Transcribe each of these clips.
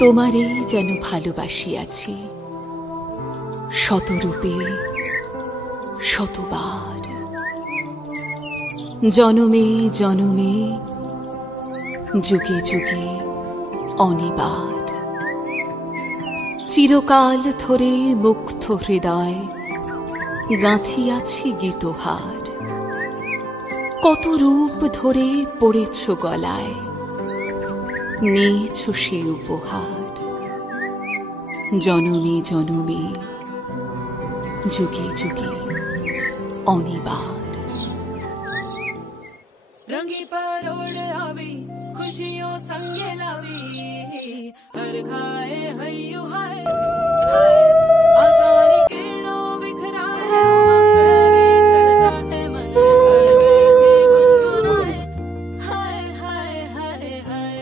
তোমারেই যেন ভালোবাসিয়াছি শতরূপে শতবার, জনমে জনমে যুগে যুগে অনিবার। চিরকাল ধরে মুগ্ধ হৃদয় গাঁথিয়াছি গীতহার। কত রূপ ধরে পড়েছ গলায়, নিয়েছ সে উপহার। জনমে জনমে যুগে যুগে অনিবার। रंगी परोड़ आवी खुशियों संगे लावी, हर खाए हयू हाय हाय। आशानी किरणों बिखराए मंगली छलका है मन, हड़बे की गुनगुनाए हाय हाय हाय हाय।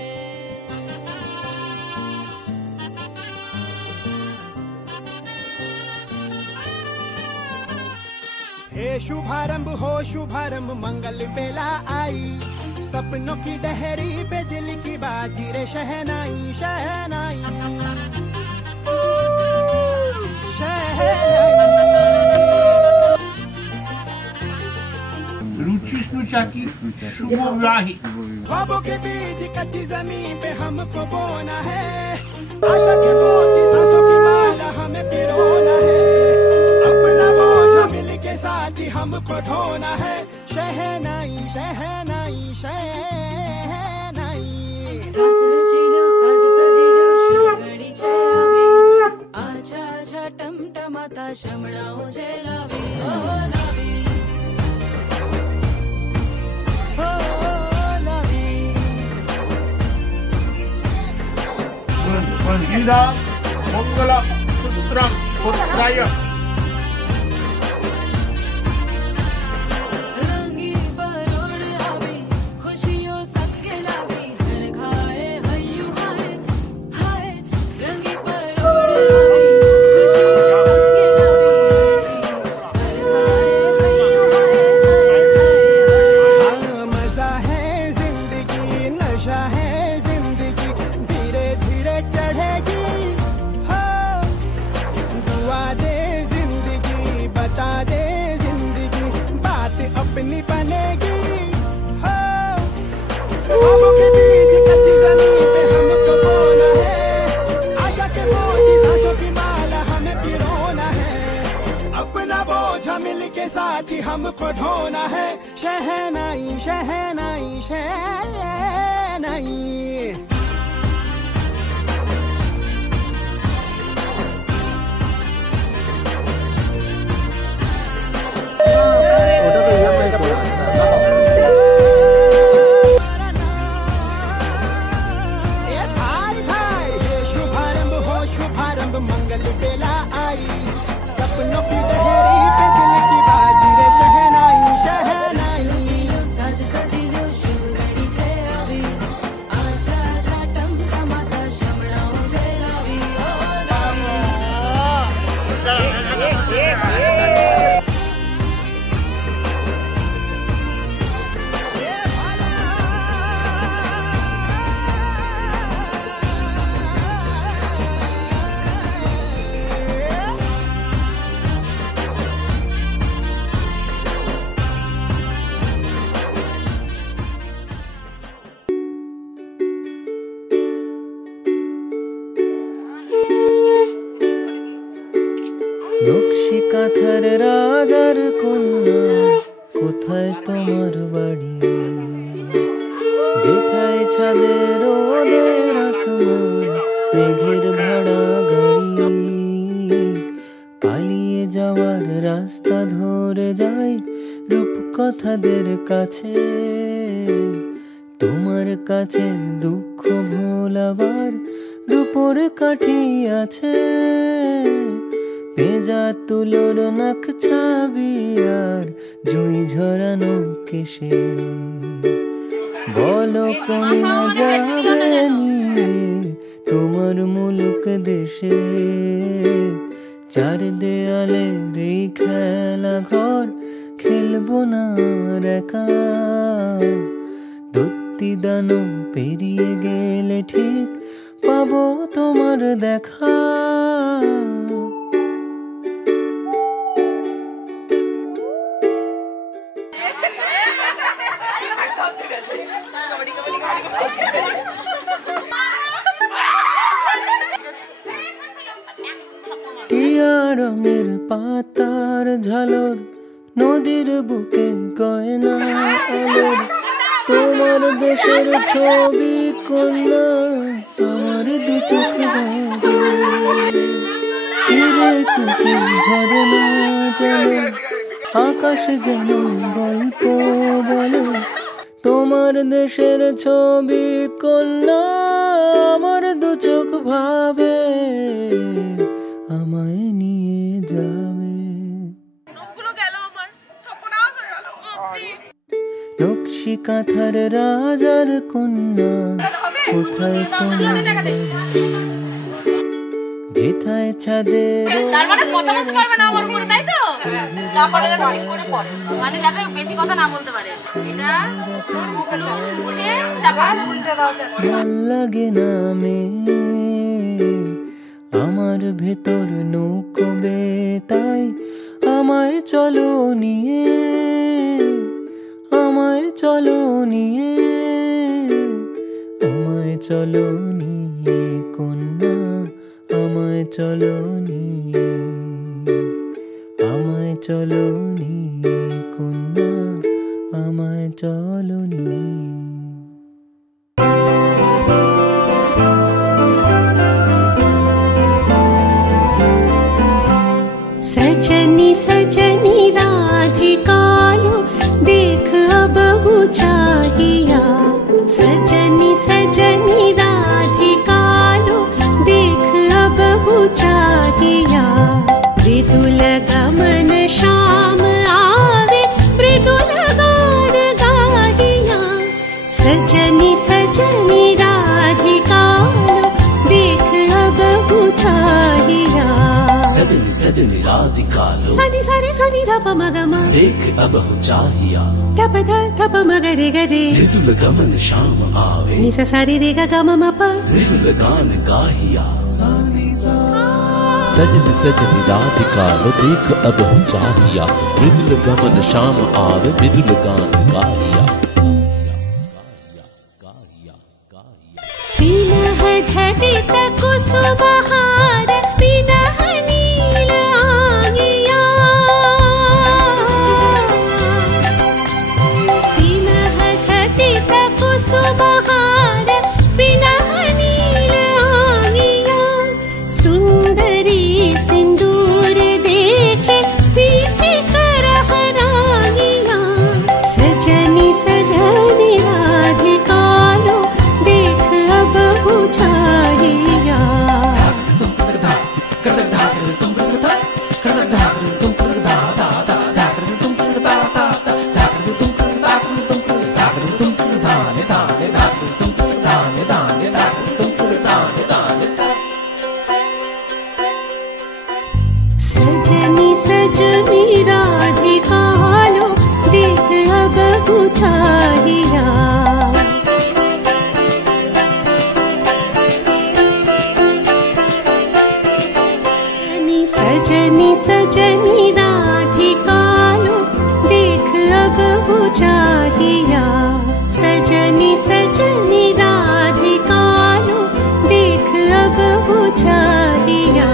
हे शुभारंभ हो शुभारंभ मंगल बेला आई, सपनों की डहरी पे दिल की बाजी रे शहनाई शहनाई शहनाई। रुचि स्नुचा की शुभ विवाही। ख्वाबों के बीज कच्ची जमीन पे हमको बोना है, आशा के मोती सांसों की माला हमें पिरोना है। अपना बोझ मिल के साथ ही हमको ढोना है, शहनाई शहनाई शहनाई। रस रचीलो सज सजीलो शुभ घड़ी छे आवी, आछा आछा टमटमाता शमणाओ छे लावी ओ लावी ओ लावी। वंदिता मंगल सूत्रम पुत्राय। रंगी परोड़ आवी खुशियों संगे लावी, हर खाए हयू हाय हाय। रंगी परोड़ आवी खुशियों संगे लावी, हर खाए हयू हाय हाय हाय। हाँ, मजा है जिंदगी नशा है जिंदगी, धीरे धीरे चढ़ेगी। हाँ, दुआ दे जिंदगी बता दे जिंदगी, बात अपनी बनेगी। हाँ, ख्वाबों के बीज कच्ची जमीन पे हमको बोना है, आशा के मोती सांसों की माला हमें पिरोना है। अपना बोझ मिल के साथ ही हमको ढोना है, शहनाई शहनाई शहनाई। ए भाई भाई, हे शुभारंभ हो शुभारंभ मंगल बेला आई, सपनों की डहरी पे दिल की बाजी रे शहनाई शहनाई। रचीलो सज सजीलो शुभ घड़ी छे आवी, आछा आछा टमटमाता शमणाओ छे लावी ओ लावी। নকশি কাঁথার রাজার কন্যা, কোথায় তোমার বাড়ি? যেথায় ছাদের ওদের আসমান, মেঘের ভাড়া গাড়ি। পালিয়ে যাওয়ার রাস্তা ধরে যাই রূপকথাদের কাছে, তোমার কাছে দুঃখ ভোলাবার রূপোর কাঠি আছে। পেঁজা তুলোর নাক ছাবি আর জুই ঝরানো কেশে, বলো কন্যা যাবে নিয়ে তোমার মুলুক দেশে। চার দেয়ালে এই খেলা ঘর, খেলবো না আর একা। দত্তি দানো পেরিয়ে গেলে ঠিক পাবো তোমার দেখা। টিয়া রঙের পাতার ঝালর নদীর বুকে গয়না আলোর, তোমার দেশের ছবি কন্যা আমার দু চোখ ফিরে কুচি ঝরনা জলে আকাশ যেন গল্প বলে, তোমার দেশের ছবি কন্যা আমার দু চোখ ভাবে আমায় নিয়ে যাবে। নকশি কাঁথার রাজার কন্যা কোথায় তোমার যেথায় ছাদে ভাল লাগে না মে আমার ভেতর নৌকবে, তাই আমায় চলো নিয়ে, আমায় চলো নিয়ে, আমায় চলো নিয়ে কন্যা, আমায় চলো নিয়ে, আমায় চলো নিয়ে কন্যা, আমায় চলো নিয়ে। सजनी सजनी राधिका लो देख अब चाहिया, सजनी सजनी राधिका लो देख अब चाहिया, मृदुल गमन श्याम आवे मृदुल गान गाहिया, सजनी सजनी राधिका लो देख अब चाहिया, सजनी सजनी राधिका लो सनी सनी सनी धप मगमा देख अब चाहिया, धप धप मगरे गरे मृदुल गमन श्याम आवे निसा सारी रे गा गम मप मृदुल गान गाहिया। सजनी सजनी राधिका लो देख अब चाहिया, मृदुल गमन श्याम आवे मृदुल गान गाहिया। बिनह झटित कुसुमहार बिनह नील आंगिया, बिनह झटित कुसुमहार बिनह नील आंगिया, सुंदरी सिंदूर देखे सीखी करह रागिया, सजनी सजनी राधिका लो देख अब चाहिया। सजनी सजनी राधिका लो देख अब चाहिया, सजनी सजनी राधिका लो देख अब चाहिया, सजनी सजनी राधिका लो देख अब चाहिया।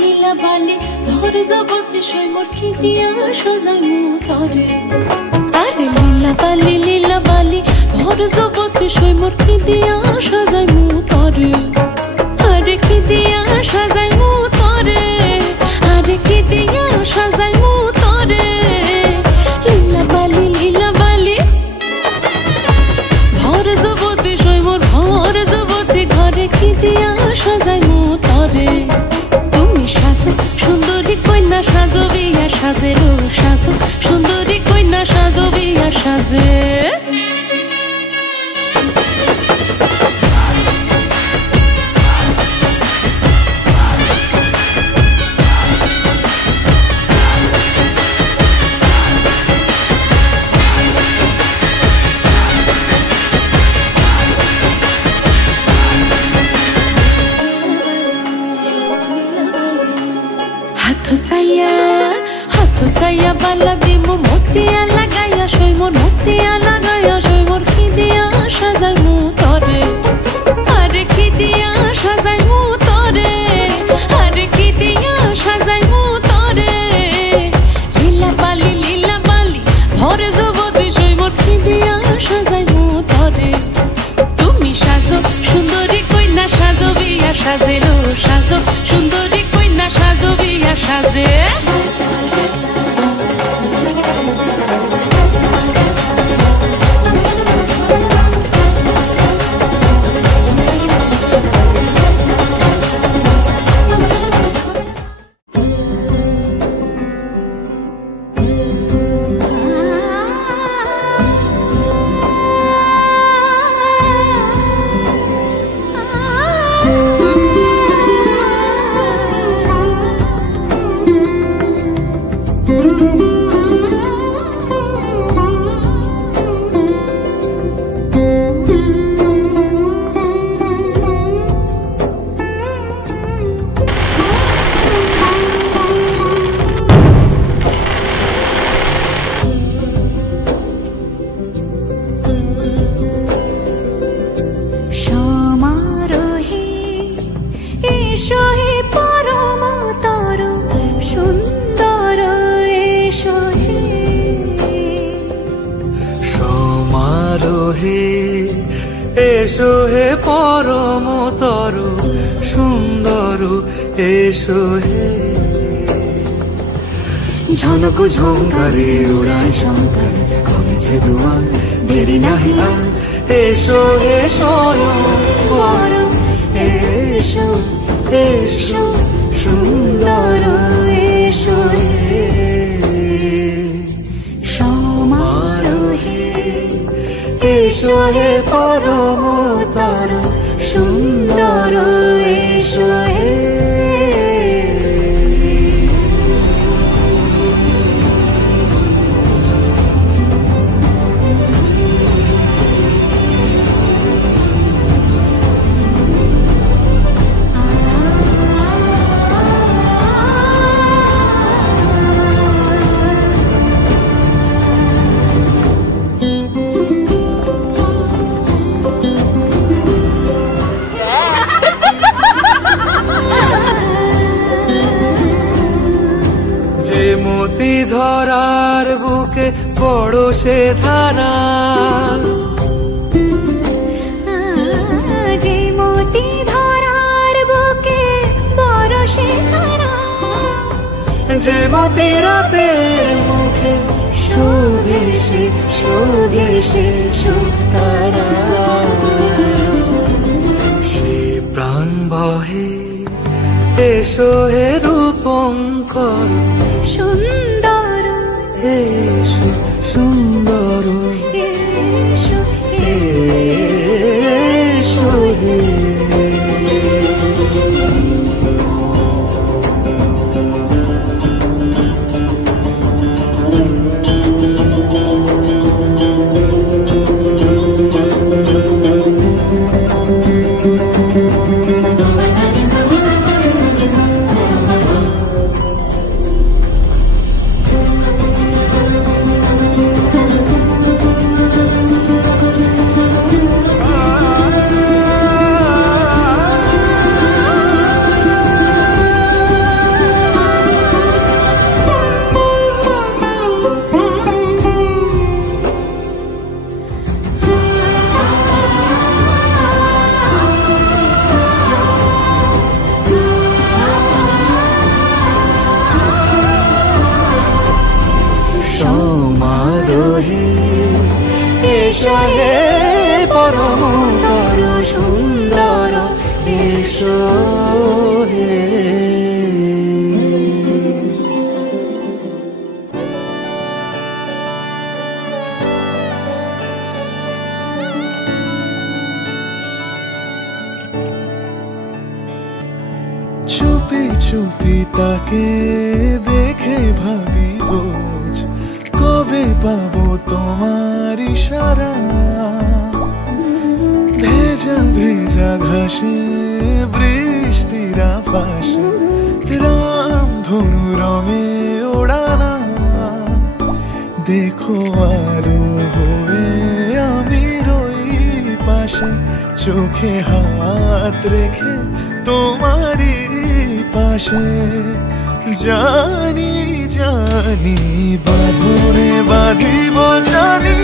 লীলা বালি ভোর জগতে সৈমর কি দিয়া সাজাইমু তরে, আরে লীলা বালি ভোর জগতে সৈমর কি দিয়া সাজাইমু তরে, আরে কি দিয়া সাজাইমু তরে, আরে কি দিয়া সাজাইমু তরে, লীলা বালি সাজেলো সাজো সুন্দরী কন্যা সাজো বিয়া সাজে হাতো সাইয়া বালা দিমু মতিয়া লাগাইয়া সই মোর মতিয়া লাগাইয়া সই মোর কি দিয়া সাজাই মু তরে আরে কি দিয়া সাজাই মু তরে আরে কি দিয়া সাজাই মু তরে লীলা বালি ভরে জগতে সই মোর কি দিয়া সাজাই মু তরে তুমি সাজো সুন্দরী কন্যা সাজো বিয়া সাজেলো সাজো সুন্দরী কন্যা সাজো বিয়া সাজে এসো হে পরম তরু সুন্দর এসো হে ঝনক ঝঙ্কারে উড়ায় শঙ্কর কমেছে দুয়ার দেরি নাহি আর এসো হে স্বয়ং পরম এসো এসো সুন্দর এসো হে সমারোহে এসো হে পরম তরু সুন্দর এসো হে মতি ধরার বুকে বড় সে ধারা যে মতি ধরার বুকে বড় সে ধারা যে মতি রাতের মুখে শোভে সে সুতারা সে প্রাণ বহে এসো হে রূপঙ্কর সুন্দর এসো সুন্দর এসো এসো হে সমারোহে এসো হে পরম তরু সুন্দর এসো হে চুপি তাকে দেখে ভাবি রোজ কবে পাবো তোমার ইশারা। ভেজা ভেজা ঘাসে বৃষ্টির আভাসে রামধনু রঙে ওড়ানা। দেখো আলো হয়ে আমি রই পাশে, চোখে হাত রেখে তোমারই পাশে। জানি জানি বাঁধনে বাঁধিব, জানি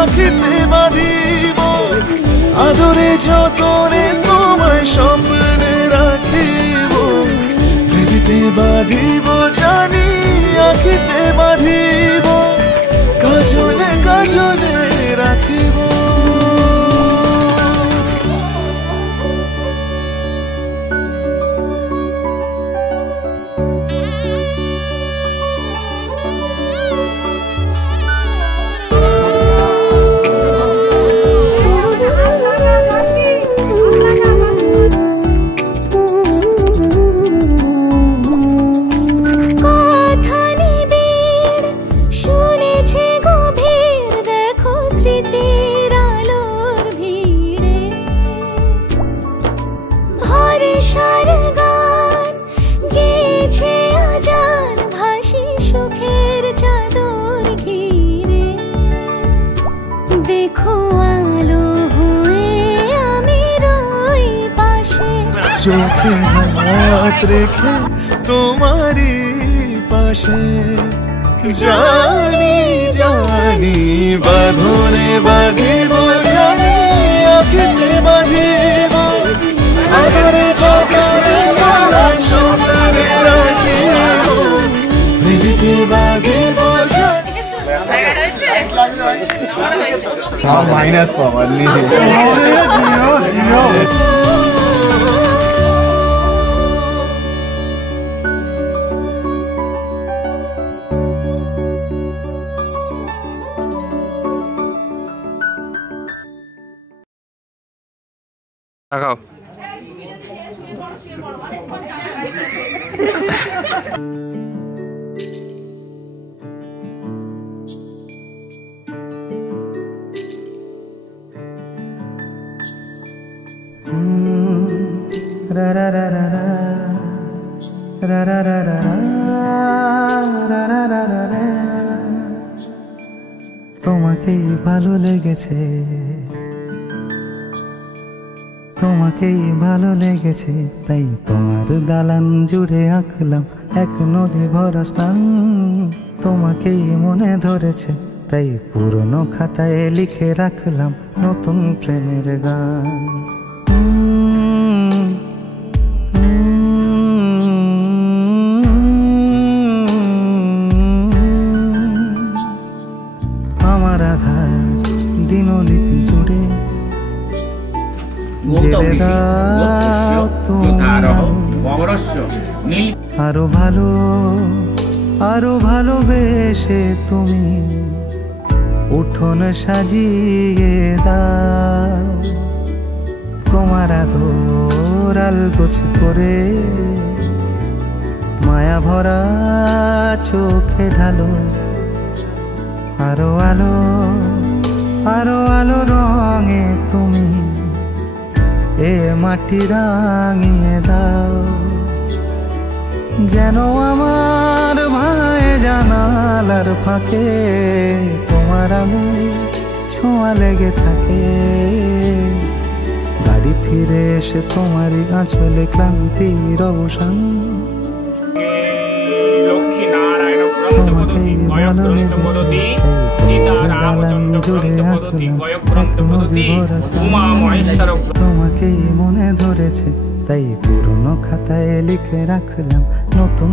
আঁখিতে বাঁধিব, আদরে যতনে তোমায় স্বপ্নে রাখিব। প্রেমেতে বাঁধিব, জানি আঁখিতে বাঁধিব, কাজলে কাজলে রাখিব। চোখে হাত রেখে তোমারই পাশে। জানি জানি বাঁধনে বাঁধিব, জানি আঁখিতে বাঁধিব, আদরে যতনে তোমায় স্বপ্নে রাখিব। প্রেমেতে বাঁধিব, মাইনাস পাওয়ার নিয়ে দেখাও। রা রা রা রা রা রা রা রা রা রা রা রা রা রা। তোমাকেই ভালো লেগেছে, তোমাকেই ভালো লেগেছে, তাই তোমার দালান জুড়ে আঁকলাম এক নদী ভরা স্নান। তোমাকেই মনে ধরেছে, তাই পুরনো খাতায় লিখে রাখলাম নতুন প্রেমের গান। আমার আধার দিনলিপি জুড়ে জেলে দাও তোমার আরো ভালো, আরো ভালোবেসে তুমি উঠোন সাজিয়ে দাও। তোমার আদর আলগোছ করে মায়া ভরা চোখে ঢালো আরো আলো, আরো আলো রঙে তুমি এ মাটি রাঙিয়ে দাও। যেন আমার ভাই জানালার ফাঁকে তোমার আঙুল ছোঁয়া লেগে থাকে। বাড়ি ফিরে এসে তোমারই আঁচলে ক্লান্তির অবসান। তোমাকেই ভালো লেগেছে, দালান জুড়ে আঁকলাম এক নদী ভরা স্থান। তোমাকেই মনে ধরেছে, তাই পুরনো খাতায় লিখে রাখলাম নতুন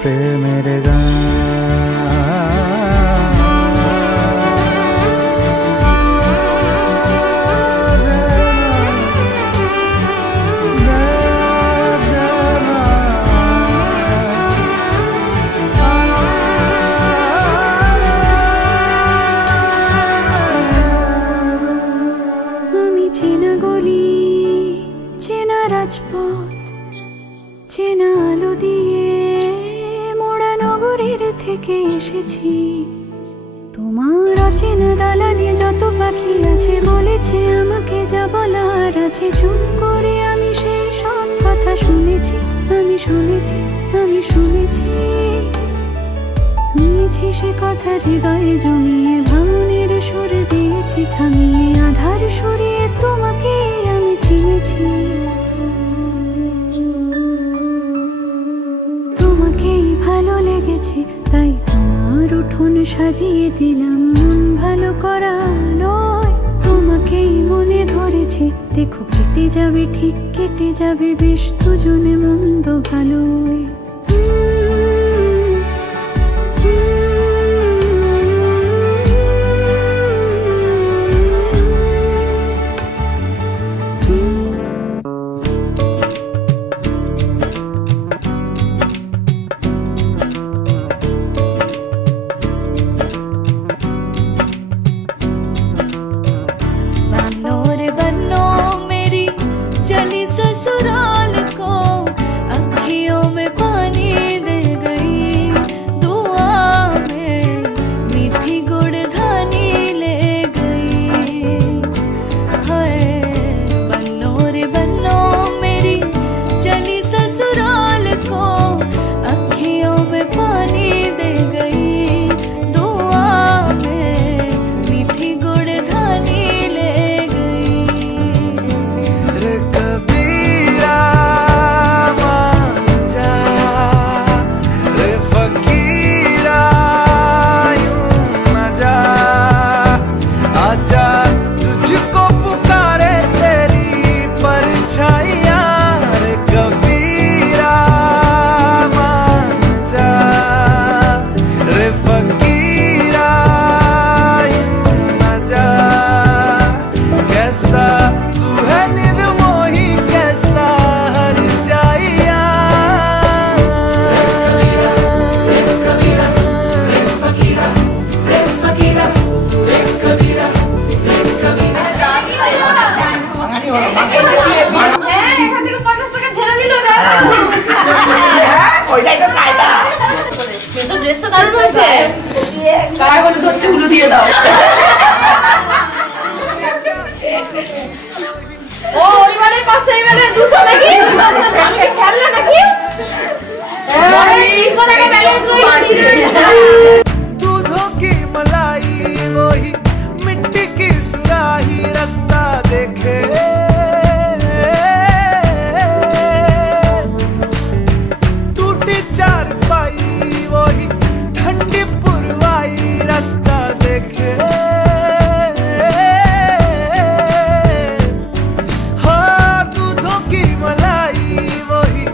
প্রেমের গান। চেনা গলি, চেনা রাজপথ, চেনা আলো দিয়ে মোড়া নগরের থেকে এসেছি। তোমার অচেনা দালানে যত পাখি আছে বলেছে আমাকে যা বলার আছে। চুপ করে আমি সেই সব কথা শুনেছি, আমি শুনেছি, আমি শুনেছি। নিয়েছি সে কথা হৃদয়ে জমিয়ে, ভাঙনের সুর দিয়েছি থামিয়ে, আধার সরিয়ে তোমাকে আমি চিনেছি। তোমাকেই ভালো লেগেছে তাই তোমার উঠোন সাজিয়ে দিলাম মন ভালো করা নয়। তোমাকেই মনে ধরেছে, দেখো কেটে যাবে, ঠিক কেটে যাবে বেশ দুজনে মন্দ ভালোই। दूधों की मलाई वही मिट्टी की सुराही, रास्ता देखे टूटी चारपाई वही ठंडी पुरवाई, रास्ता देखे हाँ। दूधों की मलाई वही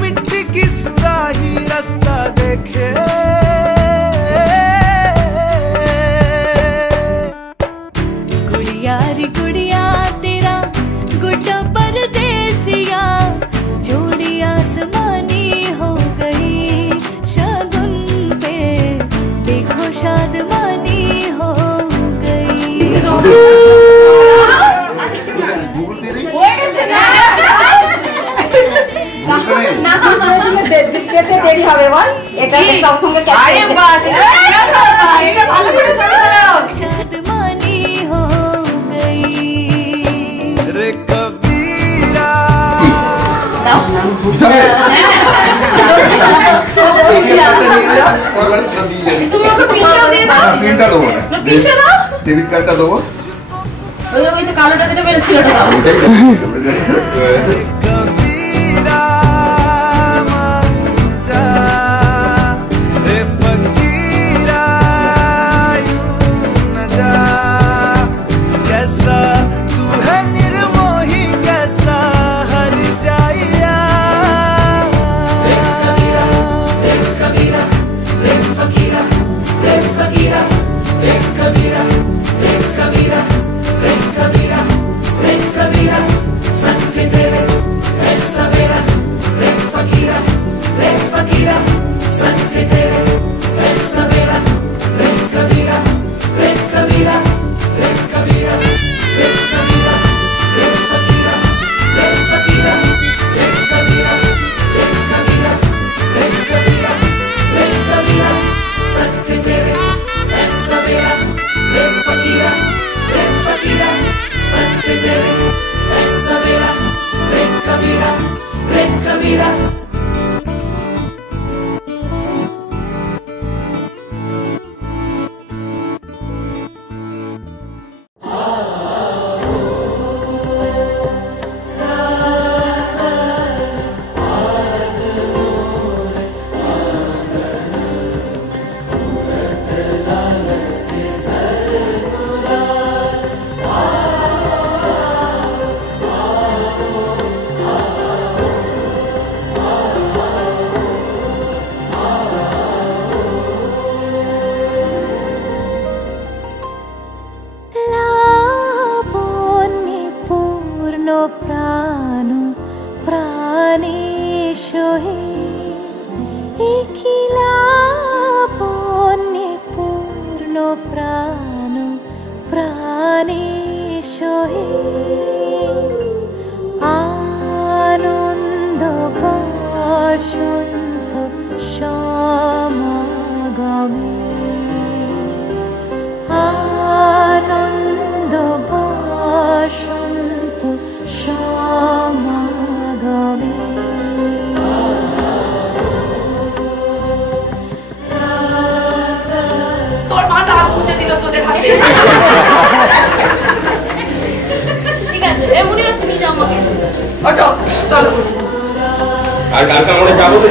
मिट्टी की सुराही, रास्ता देखे गुड़िया तेरा गुड्डा परदेसिया, जोड़ी आसमानी हो गई शगुन पे, देखो शादमानी हो गई। शादमानी हो गई रे कबीरा। ডেবিট কার্ডটা দেবো, ওই তো কালোটা যেটা বেরোচ্ছিল Sangue deve প্রাণ প্রাণেশ হে একিলাবন্যে পূর্ণ প্রাণ প্রাণেশ হে আনন্দ বসন্ত সমাগমে আনন্দ বসন্ত সমাগমে তোর মাথা হাত মুছে দিল তোদের হাতে। ঠিক আছে এমনি আছে নিয়ে যাও আমাকে। ওঠো চলো। আর কালকে আমরা যাবো তো।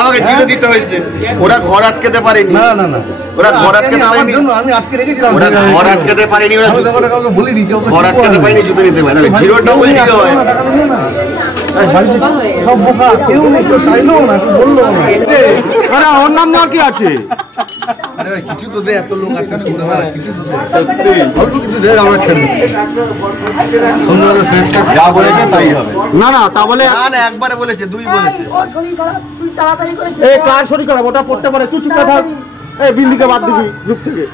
আমাকে জিরো দিতে হয়েছে। ওরা ঘর আটকাতে পারেনি। না না না, ওরা ঘর আটকাতে পারেনি। আমি আটকে রেখেছিলাম। ওরা ঘর আটকাতে পারেনি। ওরা কাউকে বলিনি, ঘর আটকাতে পারেনি, জুতো নিতে পারে। জিরোটা বলছিল সব বোকা, কেউ নেই, কেউ চাইলো না, কেউ বললো না। আরে ওর নাম না কি আছে? আরে ভাই কিছু তো দে, এত লোক আছে কিছু তো দে, সত্যি অল্প কিছু দে, আমরা ছেড়ে দিচ্ছি। সুন্দর যা বলেছে তাই হবে। না না তা বলে না, একবারে বলেছে, দুই বলেছে। তুই তাড়াতাড়ি করে এই কার শরীর খারাপ, ওটা পড়তে পারে, চুপ করে থাক। এই বিন্দিকে বাদ দিবি গ্রুপ থেকে।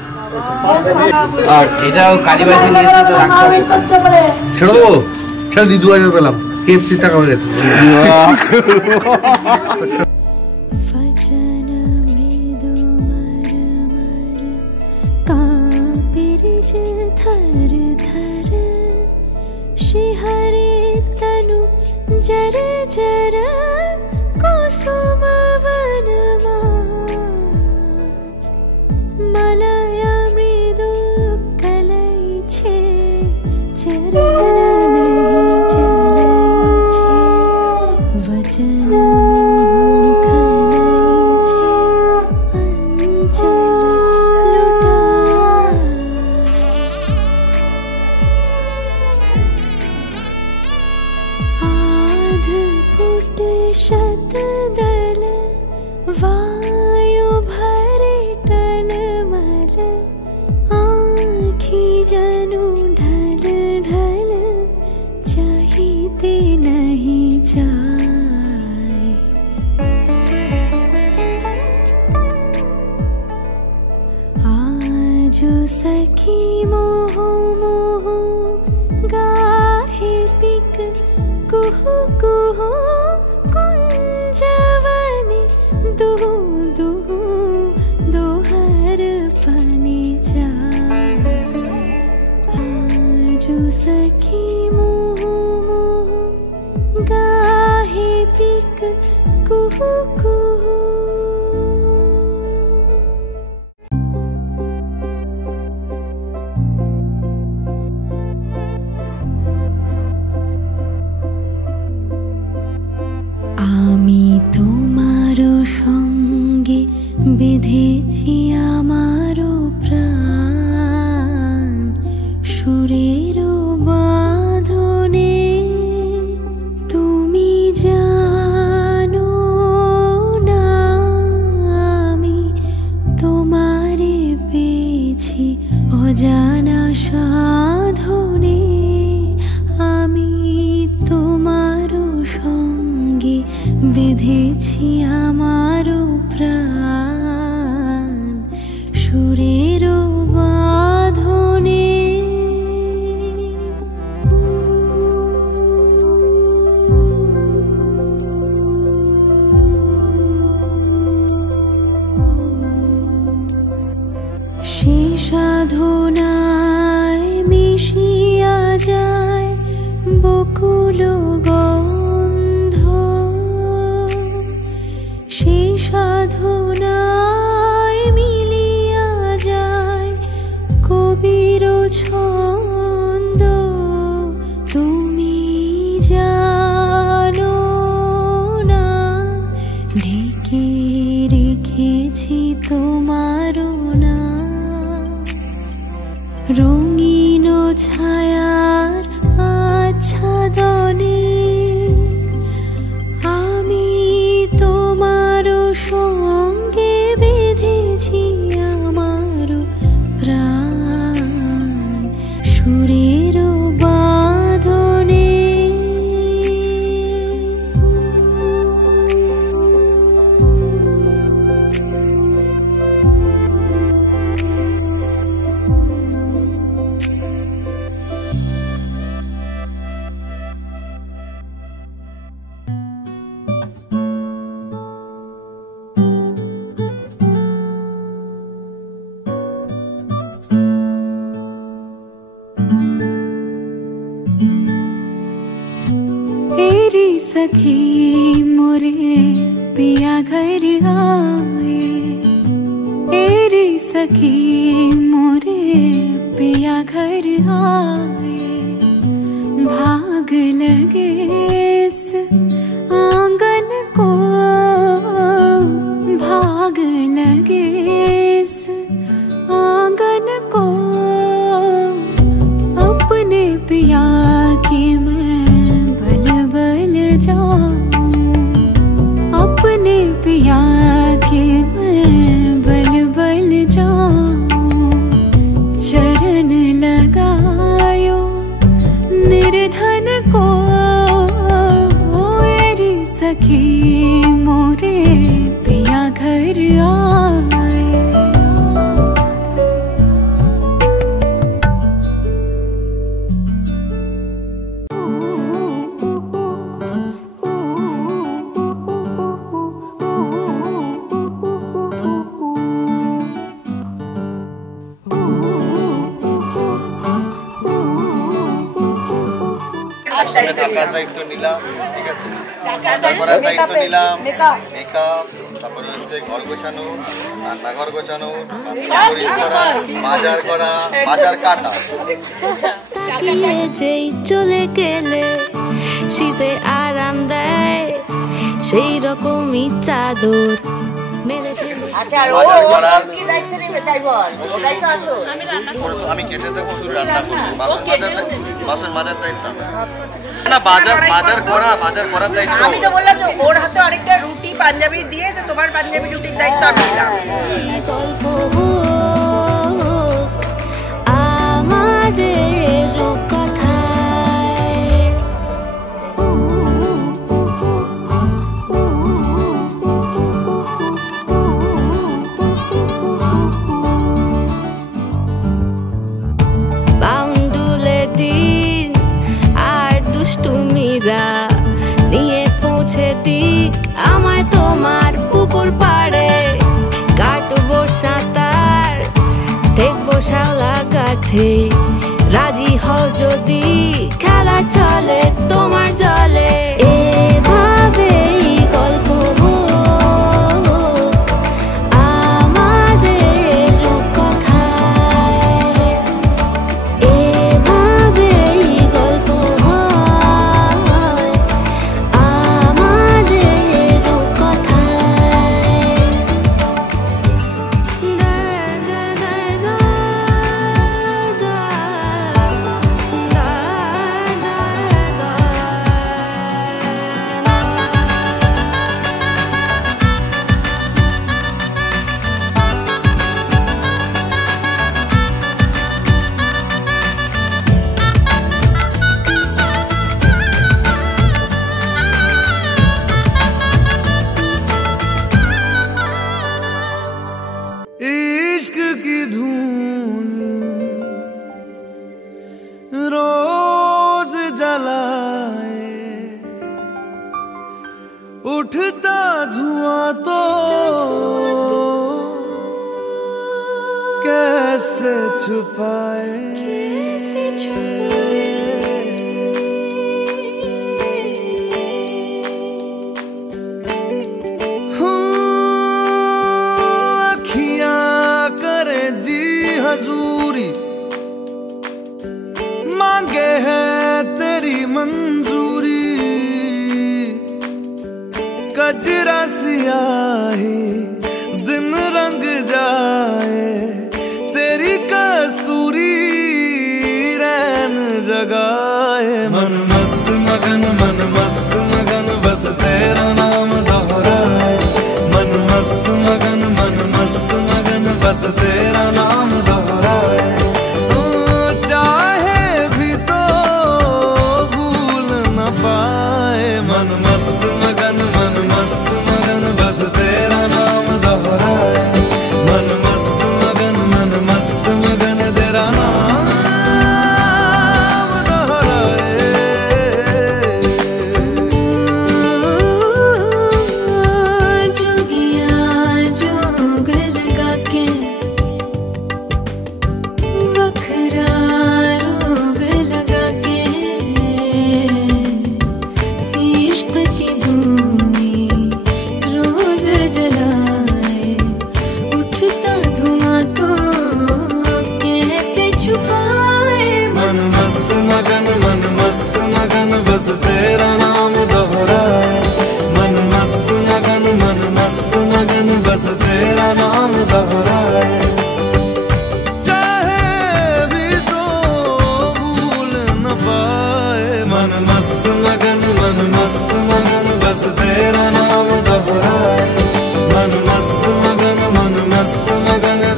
আর এটাও কালীবাড়ি নিয়ে এসে তো রাখতে হবে। ছেড়ে দেবো, ছেড়ে দি, 2000 পেলাম, কেএফসি টাকা হয়ে গেছে। थर थर शिहरे तनु जर जर कुसुम वन माज मलय जो सखी मोह मोह गाहे पिक कुहु कुहु कुंजवने दुहु दुहु दोहर पने जाए जो सखी मोह मोह गाहे पिक कुहु कुहु। আমি তোমারও সঙ্গে বেঁধেছি আমারও প্রাণ সুরেরও বাঁধনে তুমি জানো না আমি তোমারে পেয়েছি অজানা সাধনে আমি তোমারও সঙ্গে বেঁধেছি আমারও প্রাণ সুরেরও বাঁধনে সে সাধনায় মিশিয়া যায় বকুল গন্ধ সে সাধনায় মিলিয়া যায় কবির ছন্দ তুমি জানো না ঢেকে রেখেছি তোমারও না রঙিন ছায়ার আচ্ছাদনে আমি তোমারও সঙ্গে বেঁধেছি আমারও প্রাণ সুরেরও বাঁধনে सखी मोरे पिया घर आए तेरी सखी मोरे पिया घर आए भाग लगे इस आंगन को भाग लगे इस आंगन को अपने पिया की अपने पिया के मैं बल बल जाऊं चरण लगायो निर्धन को मेरी सखी मोरे पिया घर आए টাকার দায়িত্ব নিলাম, ঠিক আছে, রান্না করার দায়িত্ব নিলাম, মেকআপ, তারপরে হচ্ছে ঘর গোছানো, রান্নাঘর গোছানো, বাজার করা, বাজার কাটা। যেই চলে গেলে শীতে আরাম দেয় সেই রকমই চাদর আমি কেটে দেবো, শুধু রান্না করবো, বাসন মাজার দায়িত্ব না, বাজার করার দায়িত্ব। আমি তো বললাম যে ওর হাতে আরেকটা রুটি পাঞ্জাবি দিয়ে, তো তোমার পাঞ্জাবি রুটির দায়িত্ব আমি নিলাম। আমাদের কথায় কাছে রাজি হও যদি খেলা চলে তোমার জলে এভাবেই গল্প হোক আমাদের রূপকথায় এভাবেই গল্প হয় আমাদের রূপকথায় इश्क की धून रोज जलाए उठता धुआं तो कैसे छुपाए हजूरी मांगे है तेरी मंजूरी कजरा सियाही दिन रंग जाए तेरी कस्तूरी रैन जगाए मन मस्त मगन बस तेरा नाम दोहराए मन मस्त मगन बस तेरा नाम दोहराए चाहे भी तो भूल न पाए मन मस्त मगन बस तेरा नाम दोहराए मन मस्त मगन तेरा नाम दोहराए जोगिया जोग लगा के वखरा रोग लगा के इश्क की धूनी रोज जलाए उठता धुआं तो कैसे छुपाए मन मस्त मगन बस तेरा नाम दोहराए मन मस्त मगन बस तेरा नाम दोहराए चाहे भी तो भूल न पाए मन मस्त मगन बस तेरा नाम दोहराए मन मस्त मगन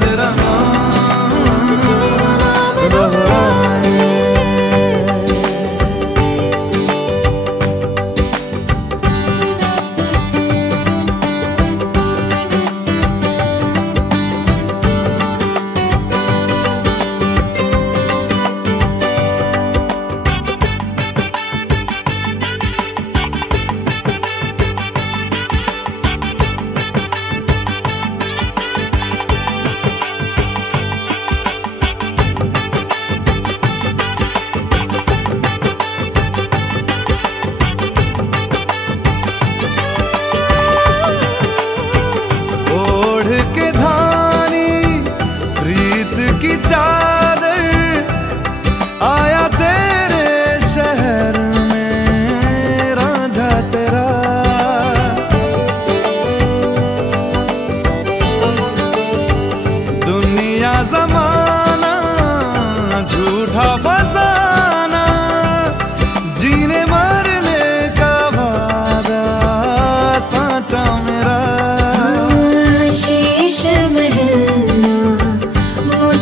तेरा नाम दोहराए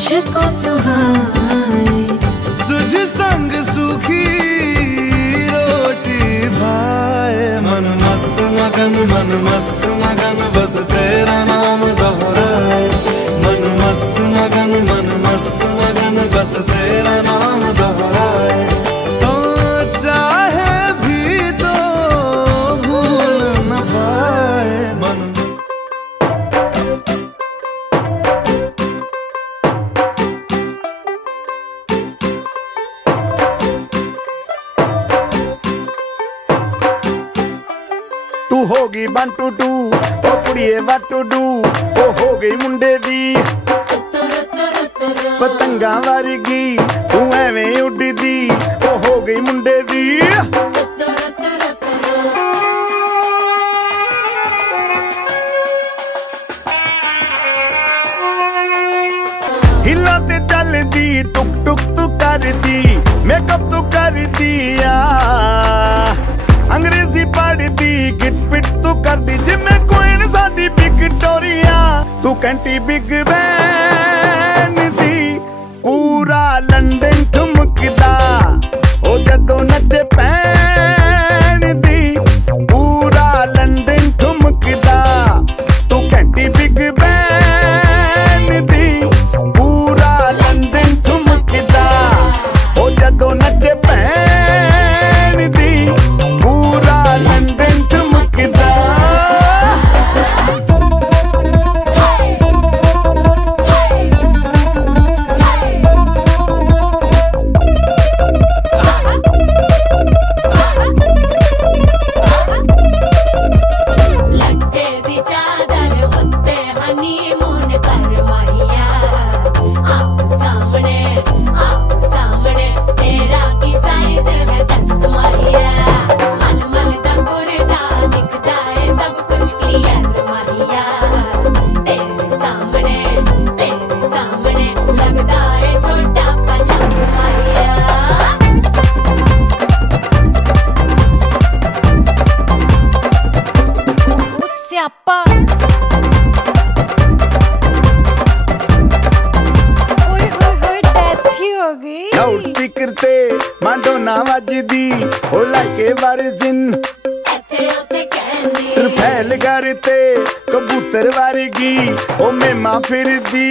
मुझको सुहाए तुझ संग सूखी रोटी भाए मन मस्त मगन बस तेरा नाम दोहराए मन मस्त मगन बस तेरा नाम दोहराए तो चाहे भी तो भूल न पाए मन गई 1 2 2 ओ कुड़िए what to do ओ हो गई मुंडे दी पतंगा वर्गी तू एवें उड़दी ओ हो गई मुंडे दी हिला ते चलदी टुक टुक तू करदी मेकअप तू करदी अंग्रेजी पढ़दी गिट पिट तू करदी जिम्मे कोइन साडी विक्टोरिया तू कैंटी बिग बैन दी पूरा लंदन ठुमकदा ओ जदों नचे पैन दी पूरा लंदन ठुमकदा तू कैंटी बिग बैन दी पूरा लंदन ठुमकदा ओ जदों नचे पैन दी पूरा लंदन ठुमकदा लाउड स्पीकर ते मांडोना वजदी ओ लाइके वर्जिन फैल करते कबूतर वर्गी ओ मेमा फिरदी